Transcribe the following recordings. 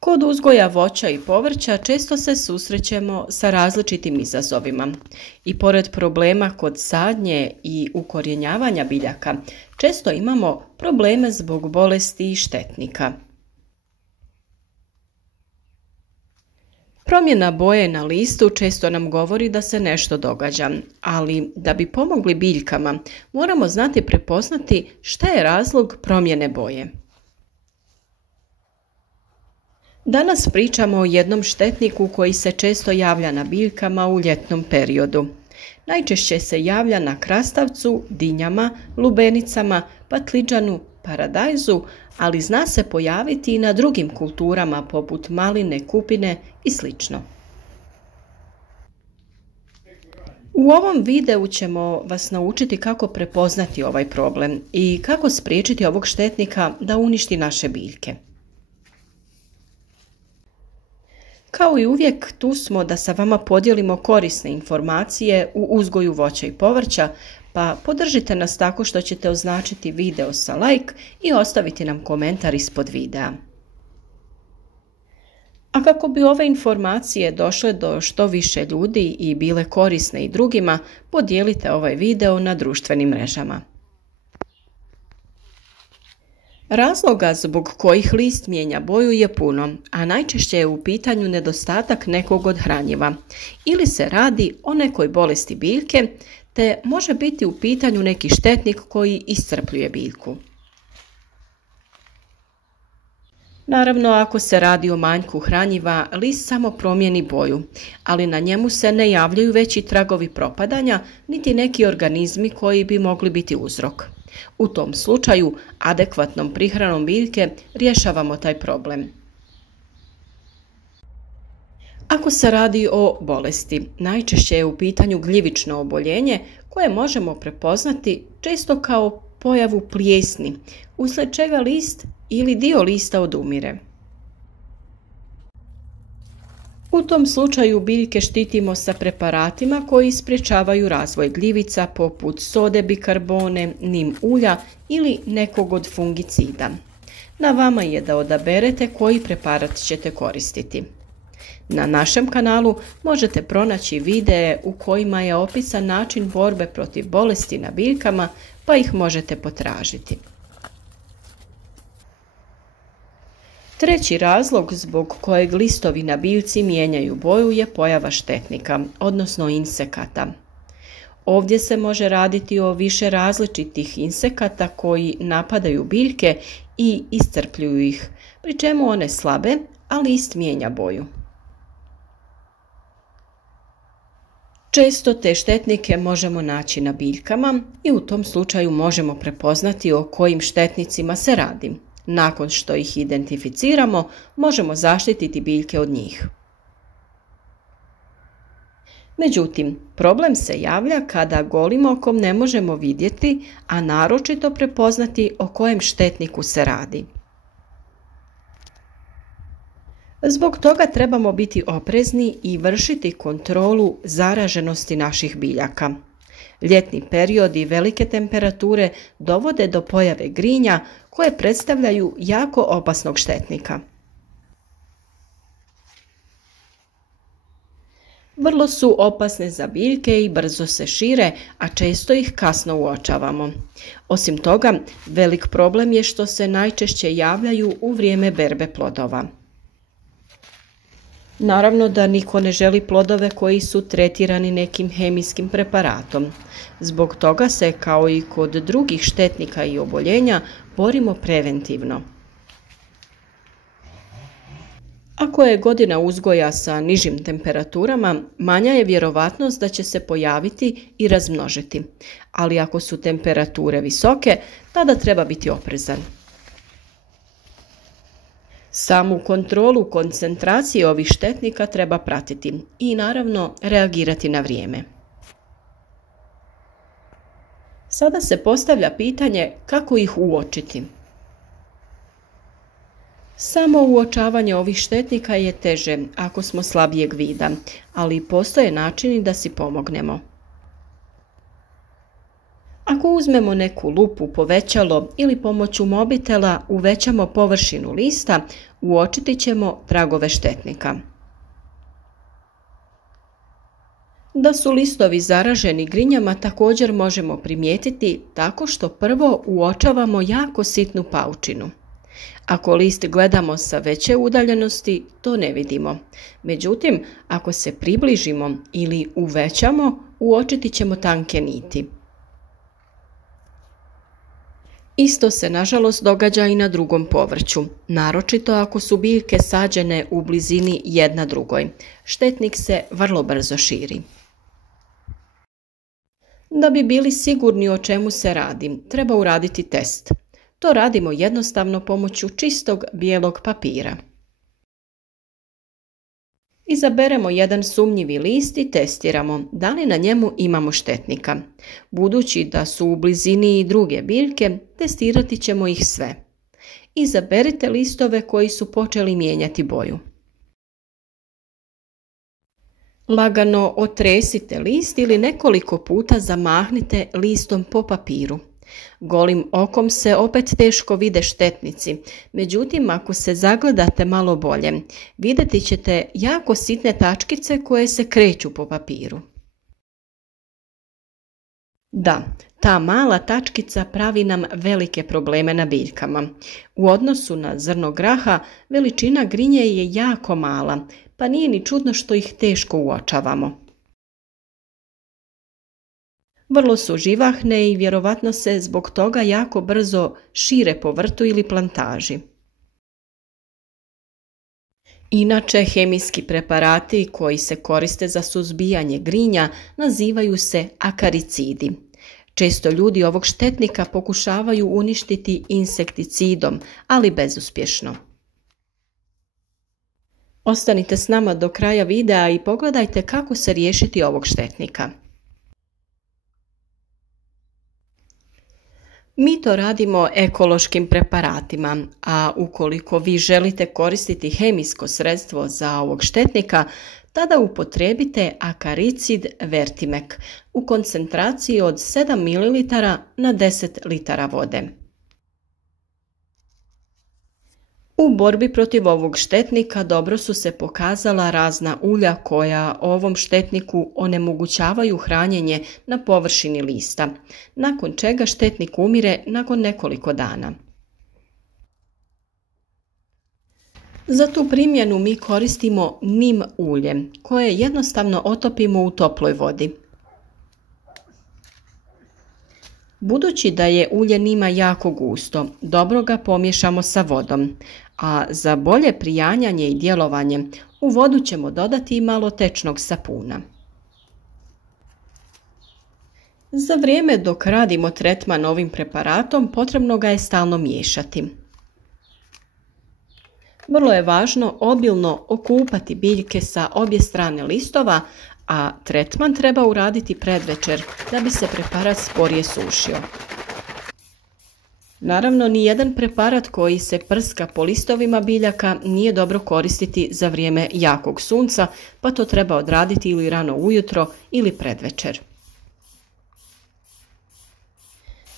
Kod uzgoja voća i povrća često se susrećemo sa različitim izazovima i pored problema kod sadnje i ukorjenjavanja biljaka, često imamo probleme zbog bolesti i štetnika. Promjena boje na listu često nam govori da se nešto događa, ali da bi pomogli biljkama, moramo znati prepoznati šta je razlog promjene boje. Danas pričamo o jednom štetniku koji se često javlja na biljkama u ljetnom periodu. Najčešće se javlja na krastavcu, dinjama, lubenicama, patliđanu, paradajzu, ali zna se pojaviti i na drugim kulturama poput maline, kupine i sl. U ovom videu ćemo vas naučiti kako prepoznati ovaj problem i kako spriječiti ovog štetnika da uništi naše biljke. Kao i uvijek, tu smo da sa vama podijelimo korisne informacije u uzgoju voća i povrća, pa podržite nas tako što ćete označiti video sa like i ostaviti nam komentar ispod videa. A kako bi ove informacije došle do što više ljudi i bile korisne i drugima, podijelite ovaj video na društvenim mrežama. Razloga zbog kojih list mijenja boju je puno, a najčešće je u pitanju nedostatak nekog od hranjiva ili se radi o nekoj bolesti biljke, te može biti u pitanju neki štetnik koji iscrpljuje biljku. Naravno, ako se radi o manjku hranjiva, list samo promijeni boju, ali na njemu se ne javljaju veći tragovi propadanja, niti neki organizmi koji bi mogli biti uzrok. U tom slučaju, adekvatnom prihranom biljke rješavamo taj problem. Ako se radi o bolesti, najčešće je u pitanju gljivično oboljenje koje možemo prepoznati često kao pojavu plijesni, uslijed čega list ili dio lista odumire. U tom slučaju biljke štitimo sa preparatima koji sprječavaju razvoj gljivica poput sode bikarbone, nim ulja ili nekog od fungicida. Na vama je da odaberete koji preparat ćete koristiti. Na našem kanalu možete pronaći videe u kojima je opisan način borbe protiv bolesti na biljkama, pa ih možete potražiti. Treći razlog zbog kojeg listovi na biljci mijenjaju boju je pojava štetnika, odnosno insekata. Ovdje se može raditi o više različitih insekata koji napadaju biljke i iscrpljuju ih, pri čemu one slabe, a list mijenja boju. Često te štetnike možemo naći na biljkama i u tom slučaju možemo prepoznati o kojim štetnicima se radi. Nakon što ih identificiramo, možemo zaštititi biljke od njih. Međutim, problem se javlja kada golim okom ne možemo vidjeti, a naročito prepoznati o kojem štetniku se radi. Zbog toga trebamo biti oprezni i vršiti kontrolu zaraženosti naših biljaka. Ljetni period i velike temperature dovode do pojave grinja koje predstavljaju jako opasnog štetnika. Vrlo su opasne za biljke i brzo se šire, a često ih kasno uočavamo. Osim toga, velik problem je što se najčešće javljaju u vrijeme berbe plodova. Naravno da niko ne želi plodove koji su tretirani nekim hemijskim preparatom. Zbog toga se, kao i kod drugih štetnika i oboljenja, borimo preventivno. Ako je godina uzgoja sa nižim temperaturama, manja je vjerovatnost da će se pojaviti i razmnožiti, ali ako su temperature visoke, tada treba biti oprezan. Samu kontrolu koncentracije ovih štetnika treba pratiti i naravno reagirati na vrijeme. Sada se postavlja pitanje kako ih uočiti. Samo uočavanje ovih štetnika je teže ako smo slabijeg vida, ali postoje načini da si pomognemo. Ako uzmemo neku lupu, povećalo ili pomoću mobitela uvećamo površinu lista, uočiti ćemo tragove štetnika. Da su listovi zaraženi grinjama također možemo primijetiti tako što prvo uočavamo jako sitnu paučinu. Ako list gledamo sa veće udaljenosti, to ne vidimo. Međutim, ako se približimo ili uvećamo, uočiti ćemo tanke niti. Isto se nažalost događa i na drugom povrću, naročito ako su biljke sađene u blizini jedna drugoj. Štetnik se vrlo brzo širi. Da bi bili sigurni o čemu se radi, treba uraditi test. To radimo jednostavno pomoću čistog bijelog papira. Izaberemo jedan sumnjivi list i testiramo da li na njemu imamo štetnika. Budući da su u blizini i druge biljke, testirati ćemo ih sve. Izaberite listove koji su počeli mijenjati boju. Lagano otresite list ili nekoliko puta zamahnite listom po papiru. Golim okom se opet teško vide štetnici, međutim ako se zagledate malo bolje, vidjeti ćete jako sitne tačkice koje se kreću po papiru. Da, ta mala tačkica pravi nam velike probleme na biljkama. U odnosu na zrno graha, veličina grinje je jako mala, pa nije ni čudno što ih teško uočavamo. Vrlo su živahne i vjerovatno se zbog toga jako brzo šire po vrtu ili plantaži. Inače, hemijski preparati koji se koriste za suzbijanje grinja nazivaju se akaricidi. Često ljudi ovog štetnika pokušavaju uništiti insekticidom, ali bezuspješno. Ostanite s nama do kraja videa i pogledajte kako se riješiti ovog štetnika. Mi to radimo ekološkim preparatima, a ukoliko vi želite koristiti hemijsko sredstvo za ovog štetnika, tada upotrijebite akaricid Vertimek u koncentraciji od 7 ml na 10 litara vode. U borbi protiv ovog štetnika dobro su se pokazala razna ulja koja ovom štetniku onemogućavaju hranjenje na površini lista, nakon čega štetnik umire nakon nekoliko dana. Za tu primjenu mi koristimo nim ulje, koje jednostavno otopimo u toploj vodi. Budući da je ulje nima jako gusto, dobro ga pomiješamo sa vodom, a za bolje prijanjanje i djelovanje u vodu ćemo dodati i malo tečnog sapuna. Za vrijeme dok radimo tretman ovim preparatom potrebno ga je stalno miješati. Vrlo je važno obilno okupati biljke sa obje strane listova, a tretman treba uraditi predvečer da bi se preparat sporije sušio. Naravno, nijedan preparat koji se prska po listovima biljaka nije dobro koristiti za vrijeme jakog sunca, pa to treba odraditi ili rano ujutro ili predvečer.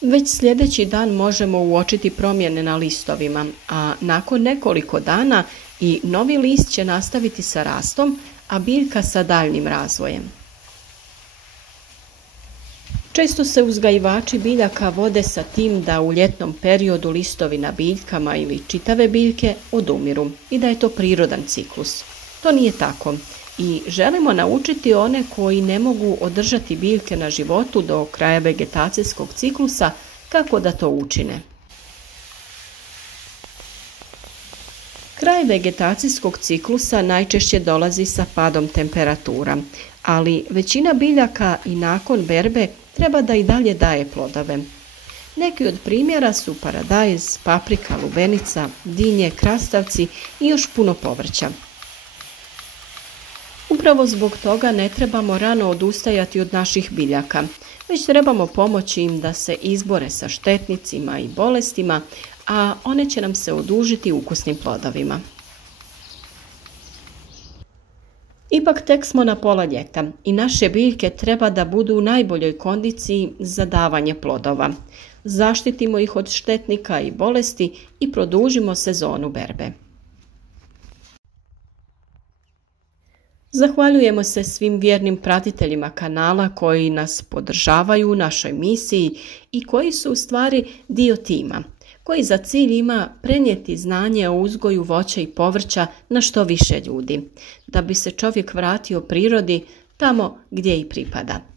Već sljedeći dan možemo uočiti promjene na listovima, a nakon nekoliko dana i novi list će nastaviti sa rastom, a biljka sa daljnjim razvojem. Često se uzgajivači biljaka vode sa tim da u ljetnom periodu listovi na biljkama ili čitave biljke odumiru i da je to prirodan ciklus. To nije tako i želimo naučiti one koji ne mogu održati biljke na životu do kraja vegetacijskog ciklusa kako da to učine. Kraj vegetacijskog ciklusa najčešće dolazi sa padom temperatura, ali većina biljaka i nakon berbe treba da i dalje daje plodove. Neki od primjera su paradajz, paprika, lubenica, dinje, krastavci i još puno povrća. Upravo zbog toga ne trebamo rano odustajati od naših biljaka, već trebamo pomoći im da se izbore sa štetnicima i bolestima, a one će nam se odužiti ukusnim plodovima. Ipak tek smo na pola ljeta i naše biljke treba da budu u najboljoj kondiciji za davanje plodova. Zaštitimo ih od štetnika i bolesti i produžimo sezonu berbe. Zahvaljujemo se svim vjernim pratiteljima kanala koji nas podržavaju u našoj misiji i koji su u stvari dio tima, koji za cilj ima prenijeti znanje o uzgoju voća i povrća na što više ljudi, da bi se čovjek vratio prirodi tamo gdje i pripada.